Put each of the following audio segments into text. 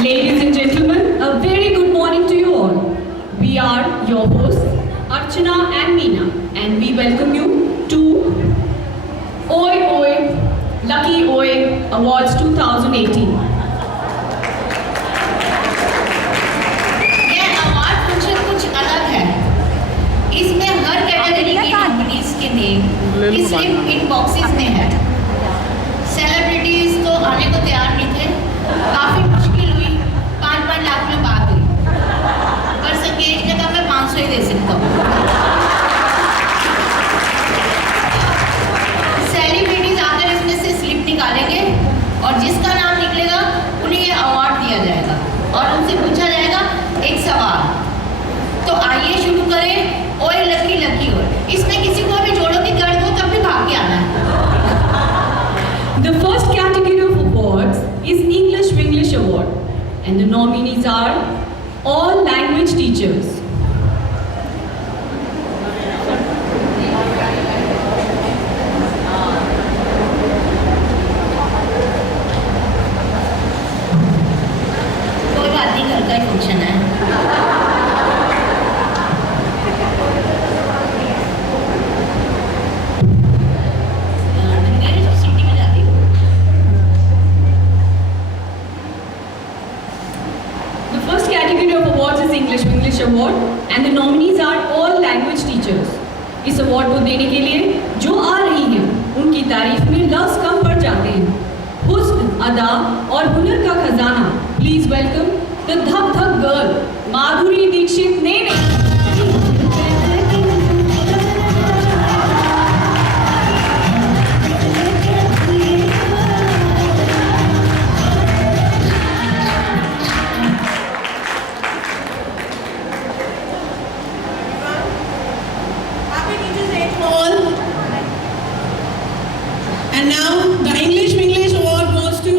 Ladies and gentlemen, a very good morning to you all. We are your hosts, Archana and Meena, and we welcome you to Oi Oi Lucky Oi Awards 2018. ये award function कुछ अलग है। इसमें हर कैटेगरी की कंपनीज के नेम इस इनबॉक्सेस में है। सेलिब्रिटीज तो आने को तैयार नहीं थे, काफी मुश्किल हुई, 5-5 लाख में बात हुई, पर संकेश ने कहा मैं 500 ही दे सकता हूँ। सेलिब्रिटीज आकर इसमें से स्लिप निकालेंगे और जिसका नाम निकलेगा उन्हें ये अवार्ड दिया जाएगा और उनसे पूछा जाएगा एक सवाल। तो आइए शुरू करें। ओए लकी लकी ओए, इसमें किसी को भी जोड़ों की दर्द हो तब भी भाग के आना है। The first category of awards is English Winglish Award, and the nominees are all language teachers. कोई बात नहीं, घर का ही फंक्शन है। मेरी तो सिटी में जाती हूँ। The first category of awards is English Winglish Award, and the nominees are all language teachers. इस अवार्ड को देने के लिए जो आ रही हैं, उनकी तारीफ में लफ्ज कम पड़ जाते हैं। हुस्न, अदा और हुनर का खजाना। प्लीज वेलकम द धक धक गर्ल माधुरी दीक्षित ने Happy Teachers Day to all. And now the English Winglish Award goes to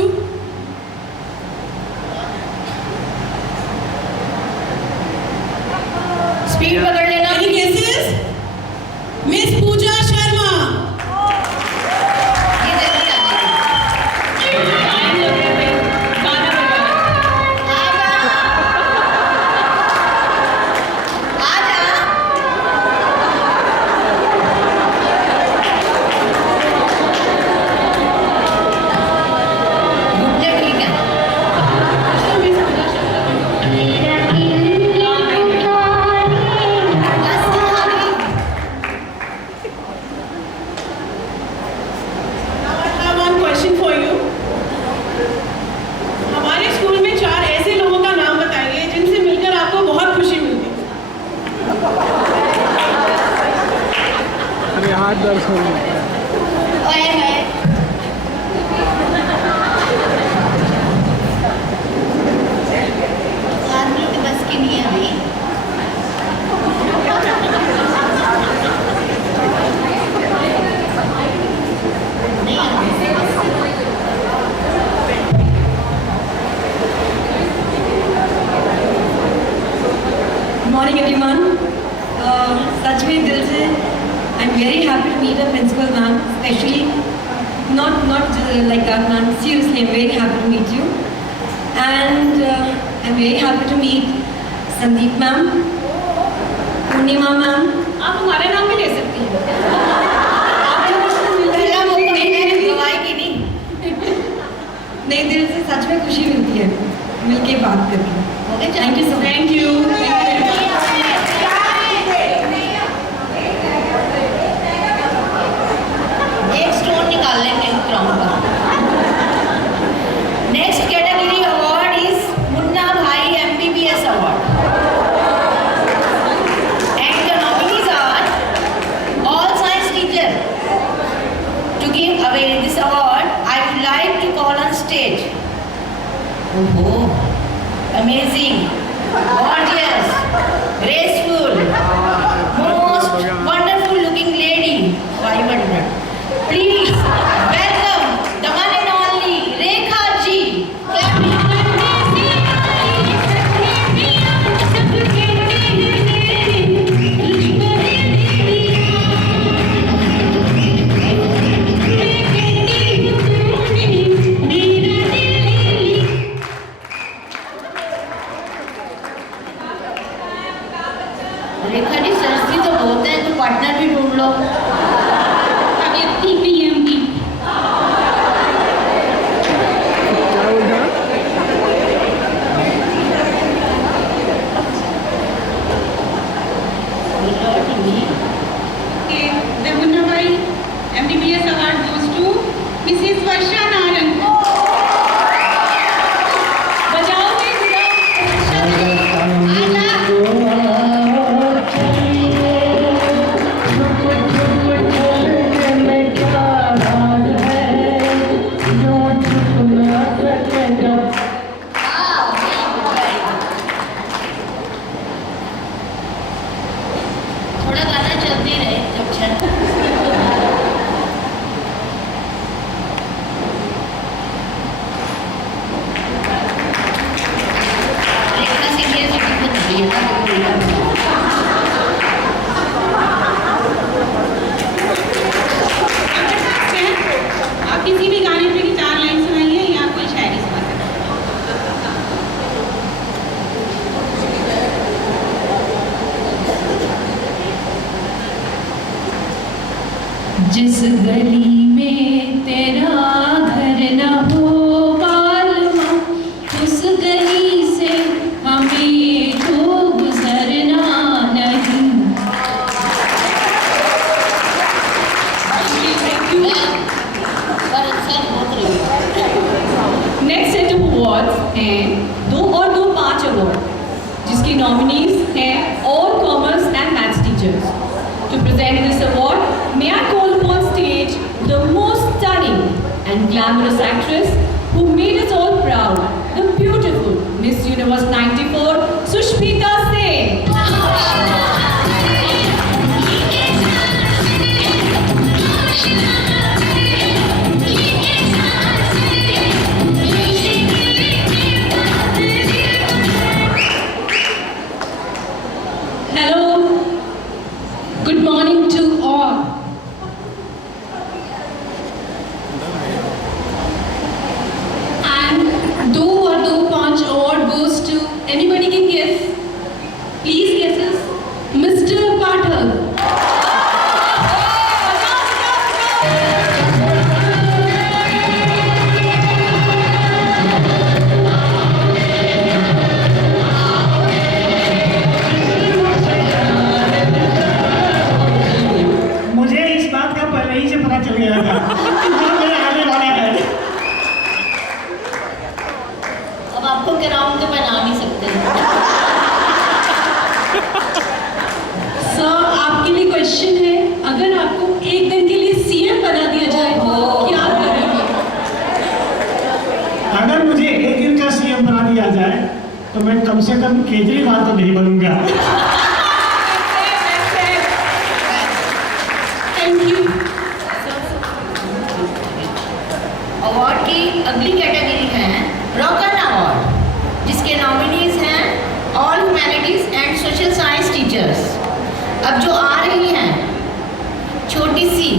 speed पकड़ लेना। any guesses? Miss Pooja Sharma. ये जल्दी आ घुटने ठीक है। Now I have one question for you. हमारे स्कूल में 4 ऐसे लोगों का नाम बताइए जिनसे मिलकर आपको बहुत खुशी मिलती है। अरे हाथ दर्द हो रहा है। ओए है आदमी के बस की नहीं है अभी। नहीं मॉर्निंग एवरीवन। सच में दिल से I am very happy to meet a principal ma'am, specially not like that ma'am, seriously I am very happy to meet you and I am very happy to meet Sandeep ma'am, Purnima ma'am. आप हमारे नाम भी ले सकती हैं। पहला मौका मैंने गवाई की नहीं। नहीं, दिल से सच में खुशी मिलती है मिलके बात करके। हो गए thank you so much. Thank you. एक स्टोन निकाल लेंगे क्राउन का। Next category award is Munna Bhai MBBS award and the nominees are all science teacher. To give away this award I would like to call on stage ओहो amazing, gorgeous, graceful, most wonderful looking lady 500. Please welcome the one and only Rekha ji. जिस गली में तेरा घर न हो बालमा, उस गली से हमें तो गुजरना नहीं। नेक्स्ट सेट ऑफ अवार्ड्स हैं 2 और 2 5 अवार्ड, जिसकी नॉमिनीज हैं all commerce and maths teachers. To present this award, may I call upon stage the most stunning and glamorous actress who made us all proud, the beautiful Miss Universe 94, Sushmita Sen. Hello, good morning to all. And 2 or 2 5 award goes to, anybody can guess? Please guesses. Mr. Pathak. मुझे इस बात का पहले ही से पता चल गया था कि मेरे आने वाला है। अब आपको कराऊं तो बना नहीं सकते। सर, आपके लिए क्वेश्चन है, अगर आपको एक दिन के लिए सीएम बना दिया जाए तो क्या करेंगे? अगर मुझे एक दिन का सीएम बना दिया जाए तो मैं कम से कम केजरीवाल तो नहीं बनूंगा। Thank you. अवार्ड की अगली कैटेगरी है रॉकन अवार्ड, जिसके नॉमिनीज हैं all humanities and social science teachers. अब जो आ रही हैं छोटी सी,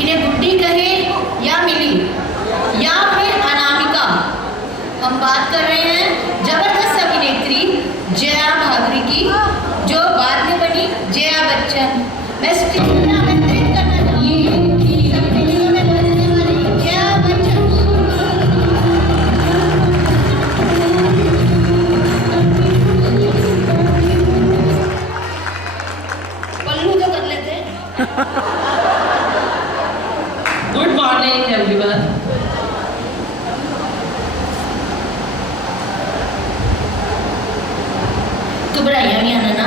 इन्हें गुड्डी कहे या मिली या फिर अनामिका, हम बात कर रहे हैं जबरदस्त अभिनेत्री जया भादुरी की, जो बाद में बनी जया बच्चन। मैं स्टेज में आमंत्रित करना चाहूंगी सबके दिलों में बसने वाली जया बच्चन। पल्लू तो कर लेते हैं। Good morning everyone. घबराइया नहीं आना ना।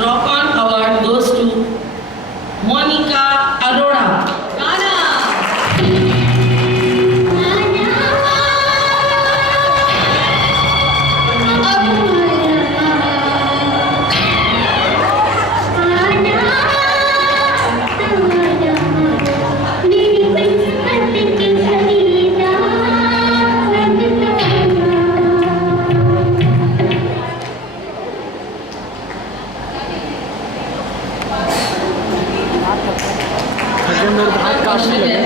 Rock on award goes to Monika Arora. गाना क्वेश्चन है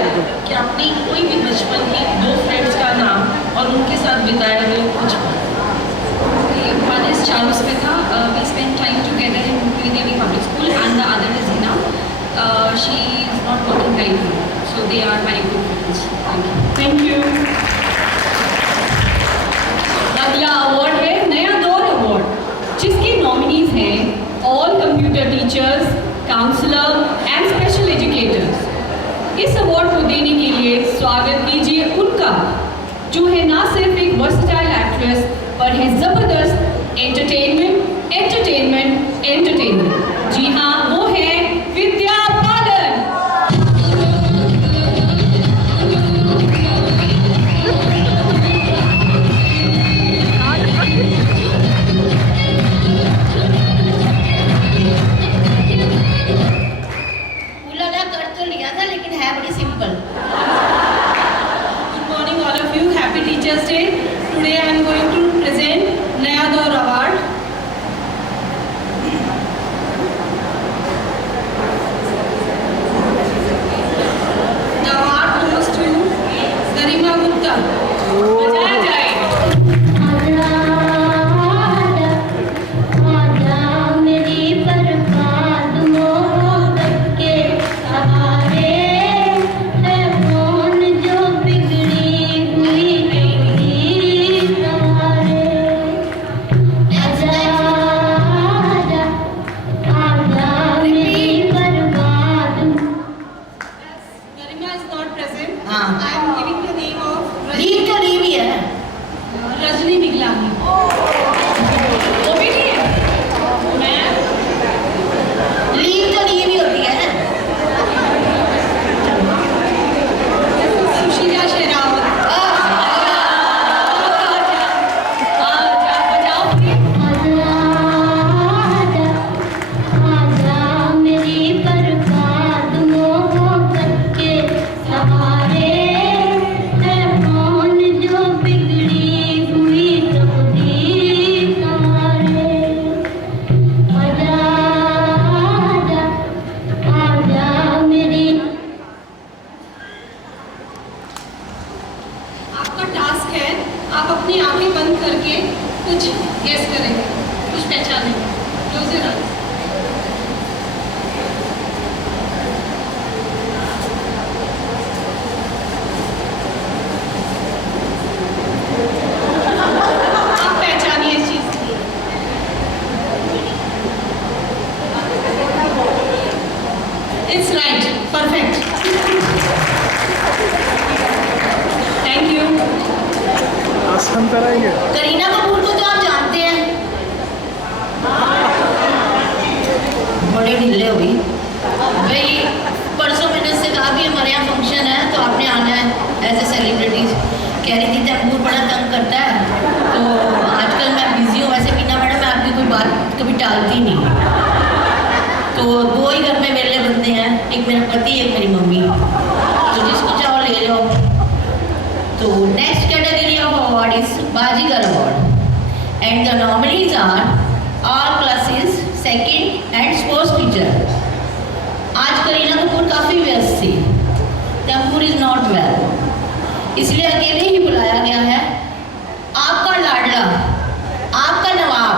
कि अपनी कोई भी बचपन की 2 फ्रेंड्स का नाम और उनके साथ बिताए हुए कुछ पल। One is Charles Mehta. We spent time together in Devi Public School, and the other is Hina. She is not working right now, so they are my good friends. Thank you. Thank you. अगला award है Naya Daur award, जिसकी nominees हैं all computer teachers, counsellor and special educators. इस award को देने के लिए स्वागत कीजिए उनका, जो है ना सिर्फ एक वर्सटाइल एक्ट्रेस, पर है जबरदस्त एंटरटेनमेंट एंटरटेनमेंट एंटरटेनमेंट। जी हाँ, वो है विद्या बालन। उलाला कर तो लिया था, लेकिन है बड़ी simple. Good morning all of you. Happy Teachers Day. Today I am going to present Naya Daur Award. The award goes to Garima Gupta. बजाया जाए। मेरी बर्बाद आपका टास्क है, आप अपनी आंखें बंद करके कुछ गेस करेंगे, कुछ पहचानेंगे। Close your eyes. आप पहचानिए इस चीज को। It's right, perfect. Thank you. आसान कराएंगे। करीना कपूर को तो आप जानते हैं, बड़े ढीले हुई भाई। परसों मैंने उससे कहा भी हमारे यहाँ फंक्शन है तो आपने आना है एज ए सेलिब्रिटीज। कह रही थी तैमूर बड़ा तंग करता है, तो आजकल मैं बिजी हूँ। वैसे मीना मैडम मैं आपकी कोई बात कभी टालती नहीं, तो दो ही घर में मेरे बंदे हैं, एक मेरा पति एक मेरी मम्मी, तो जिसको चाहो ले लो। तो next category of award is Baazigar award and the nominees are all classes second and sports teacher. आज करीना कपूर काफ़ी व्यस्त थी, तैमूर इज नॉट वेल, इसलिए अकेले ही बुलाया गया है। आपका लाडला, आपका नवाब,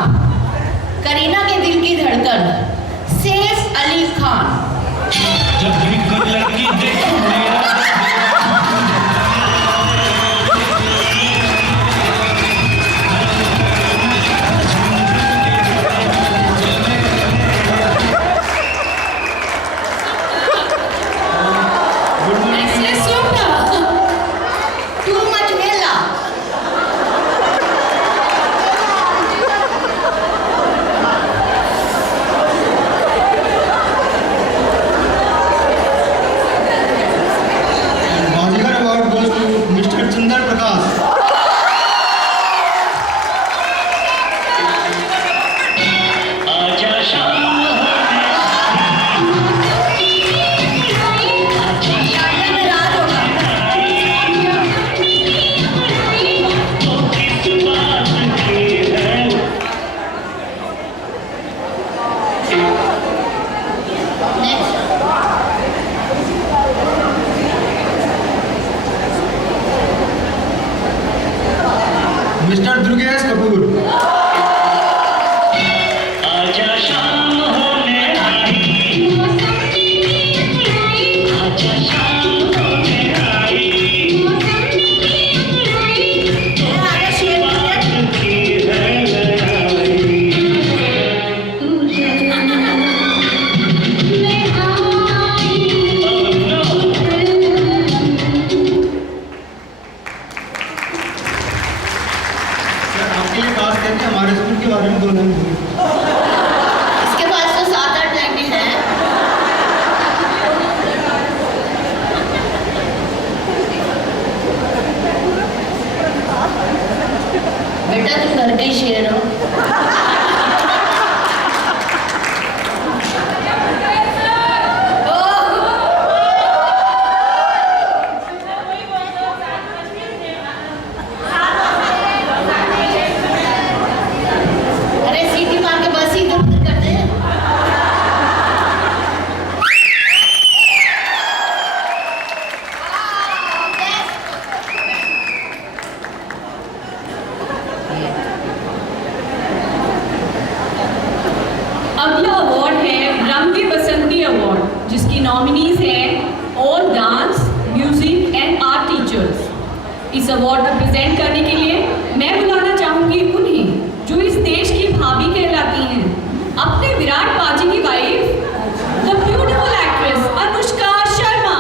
करीना के दिल की धड़कन सैफ अली खान। जब भी कोई लड़की देखो मेरा Too much vela. Baazigar award goes to mister Chandra Prakash. आजा शाम शादी में रात होगा। तो किस बात की है Next. मिस्टर दुर्गेश कपूर। आजा शाम होने आई आजा शाम होने आई तो किस बात की है लड़ाई Oh no सर आपके लिए खास करके हमारे स्कूल के बारे में दो लाइन बोलिए। इसके पास तो 7-8 लाइनें हैं। बेटा तुम घर के ही शेर हो। अरे सीटी मार के बस ही इधर उधर करते हैं। अगला अवार्ड है रंग बसंती अवार्ड, जिसकी नॉमिनीज हैं all dance music and art teachers. इस अवार्ड को प्रेजेंट करने के लिए मैं बुलाना चाहूंगी उन्हें जो इस देश की भाभी कहलाती हैं, अपने विराट पाजी की wife the beautiful actress Anushka Sharma.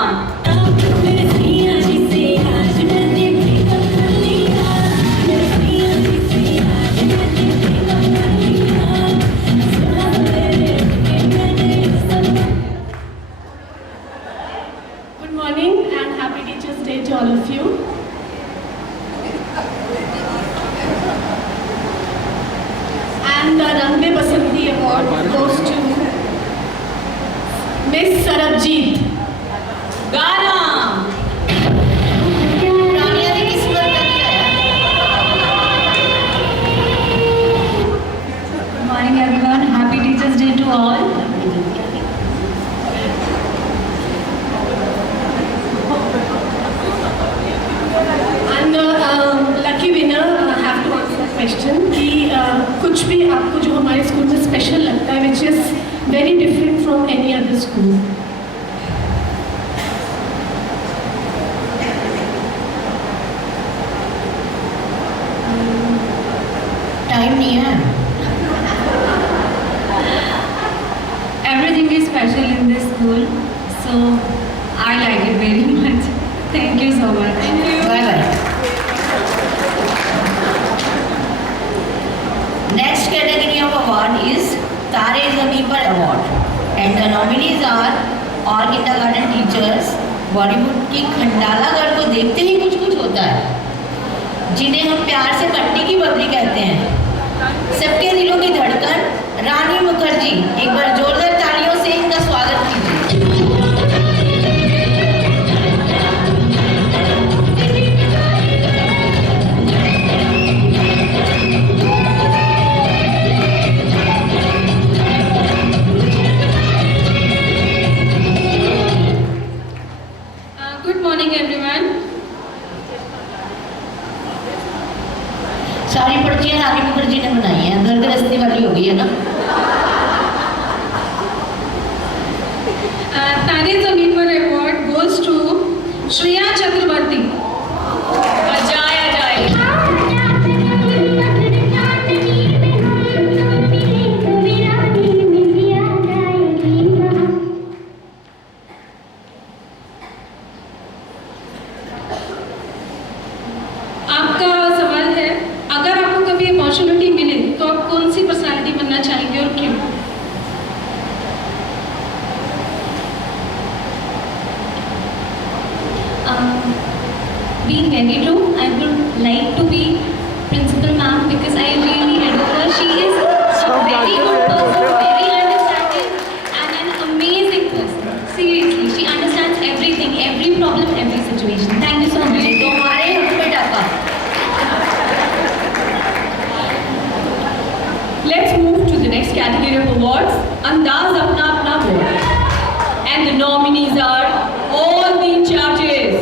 Good morning and happy Teachers' Day to all of you. And the Rangde Basanti Award goes to Miss Sarabjeet. गाना रानिया ने किस्मत का दिया है। Good morning everyone. Happy Teachers' Day to all. And the question कि कुछ भी आपको जो हमारे स्कूल में स्पेशल लगता है which is very different from any other school. Time नहीं है. Everything is special in this school, so I like it very much. Thank you so much. Thank you. Bye bye. Next category of award is तारे ज़मीं पर award, and the nominees are all kindergarten teachers. Bollywood की खंडालागढ़ को देखते ही कुछ कुछ होता है, जिन्हें हम प्यार से बंटी की बबली कहते हैं. सबके दिलों की धड़कन रानी मुखर्जी, एक बार जोरदार तालियों से इनका स्वागत कीजिए. Good morning, everyone. सारी पर्चियां रानी मुखर्जी ने बनाई हैं, घर गृहस्थी वाली हो गई है ना. तारे ज़मीन पर award goes to श्रेया चक्रवर्ती. बजाया जाए. आपका सवाल है, अगर आपको कभी अपॉर्चुनिटी मिले तो आप कौन सी पर्सनालिटी बनना चाहेंगे और क्यों? Being very true, I would like to be Principal Ma'am because I really adore her. She is a very good person, very understanding, and an amazing person. Seriously, she understands everything, every problem, every situation. Thank you so much. तुम्हारे हक में टाका. Let's move to the next category of awards, Andaz Apna Apna Award. And the nominees are all the judges.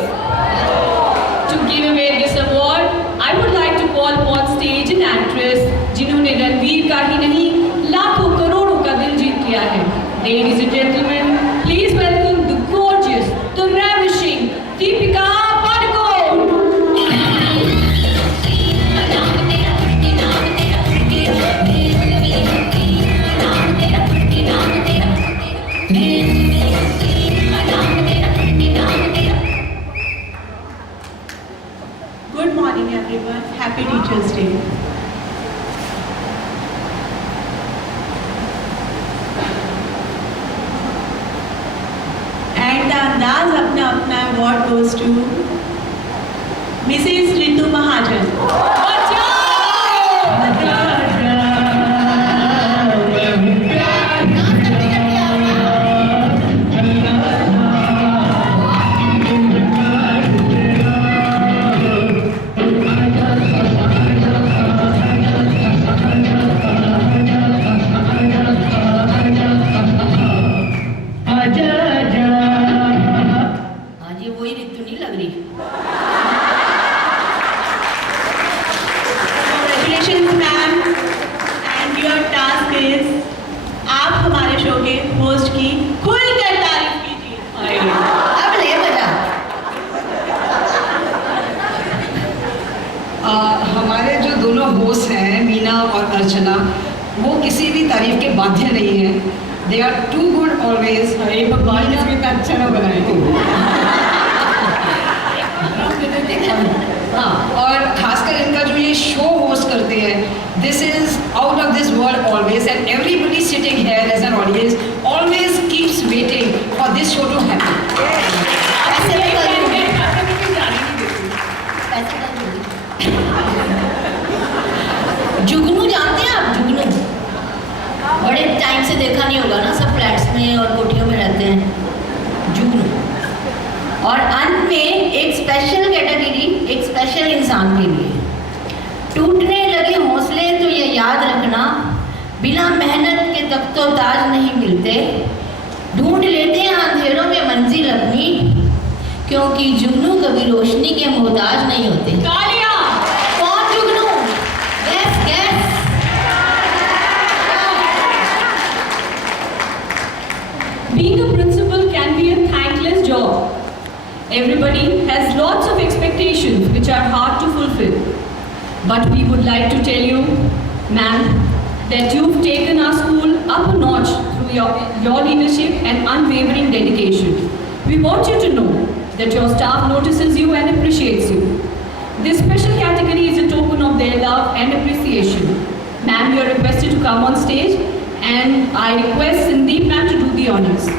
To give away this award, I would like to call upon stage an actress जिन्होंने रणवीर का ही नहीं लाखों करोड़ों का दिल जीत लिया है. Ladies and gentlemen, please welcome the gorgeous, the ravishing Deepika Padukone. Good morning everyone. Happy Teachers Day. And the Andaz Apna Apna award goes to Mrs. Ritu Mahajan. हाँ जी, वही ऋतु नहीं लग रही. Congratulations ma'am. And your task is आप हमारे शो के होस्ट की खुलकर तारीफ कीजिए. अब ले मजा. हमारे जो दोनों होस्ट हैं मीना और अर्चना, वो किसी भी तारीफ के बाध्य नहीं हैं. They are too good always. अरे भगवान ने इतना अच्छा ना बनाए. हाँ, और खासकर इनका जो ये शो होस्ट करते हैं, this is out of this world always, and everybody sitting here as an audience always keeps waiting for this show to happen. पैसे भी कर दूंगी. पैसे कर दूंगी. जुगनू जानते हैं आप? जुगनू बड़े टाइम से देखा नहीं होगा ना, सब फ्लैट्स में और कोठियों में रहते हैं. जुगनू. और अंत में एक स्पेशल कैटेगरी, एक स्पेशल इंसान के लिए. टूटने लगे हौसले तो ये याद रखना, बिना मेहनत के तख्तो-ताज नहीं मिलते. ढूंढ लेते हैं अंधेरों में मंजिल अपनी, क्योंकि जुगनू कभी रोशनी के मोहताज नहीं होते. तालियां. कौन जुगनू? Yes, are hard to fulfill. But we would like to tell you, ma'am, that you've taken our school up a notch through your leadership and unwavering dedication. We want you to know that your staff notices you and appreciates you. This special category is a token of their love and appreciation. Ma'am, you are requested to come on stage, and I request Sandeep ma'am to do the honors.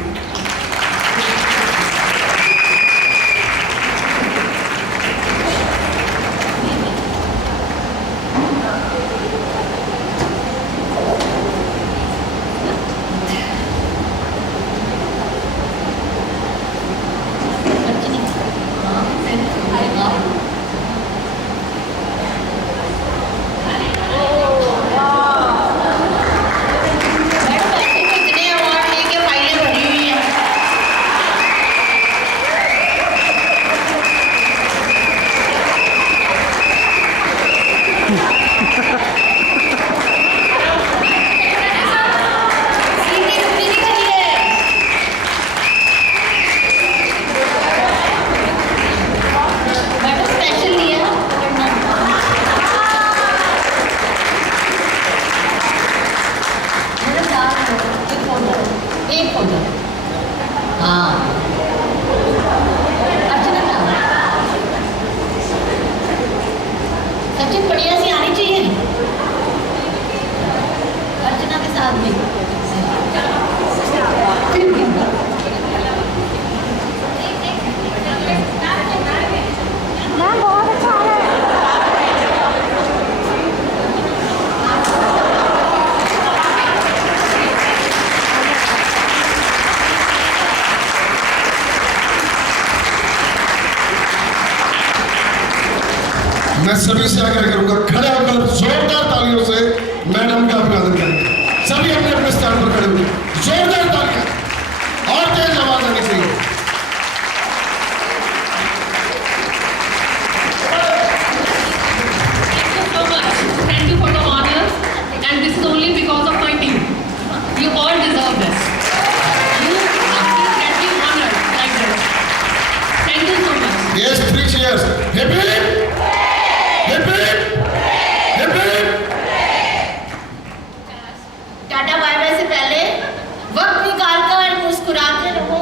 इतने अवार्ड लेके फाइलें भरी हुई हैं। सीधी रुकनी नहीं चाहिए। Madam special लिया एक फोटो हाँ अर्चना मैम सचिन बढ़िया सी आनी चाहिए अर्चना के साथ भी मैं सभी से आग्रह करूंगा खड़े होकर जोरदार तालियों से मैडम का अभिवादन करें। सभी अपने अपने स्थान पर खड़े हुए जोरदार तालियां और तेज आवाज आनी चाहिए। Thank you for the honors, and this is only because of my team. You all deserve this. You can be honored like this. Thank you so much. Yes, 3 cheers. Hip hip. Hip hip. Hip hip. Tata bye bye से पहले वक्त निकाल कर मुस्कुराते रहो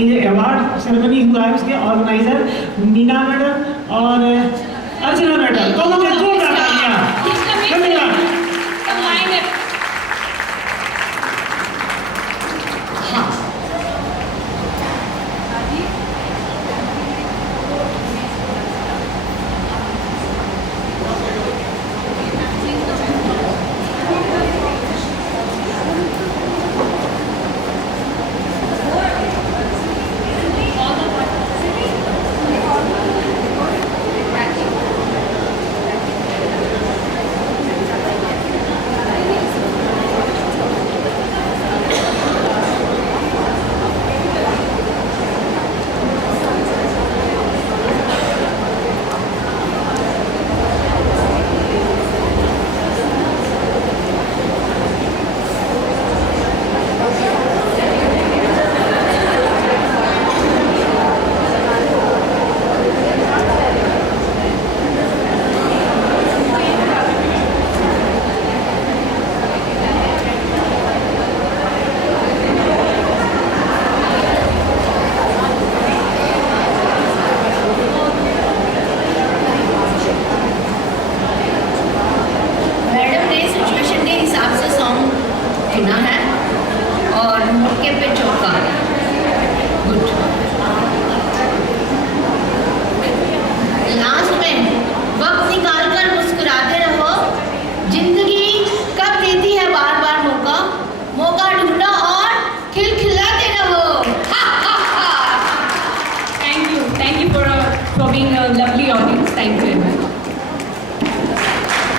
ये award ceremony हुआ है, उसके ऑर्गेनाइजर मीना मैडम और अर्चना मैडम, दोनों के जोरदार तालियां। धन्यवाद। For being a lovely audience. Thank you very much.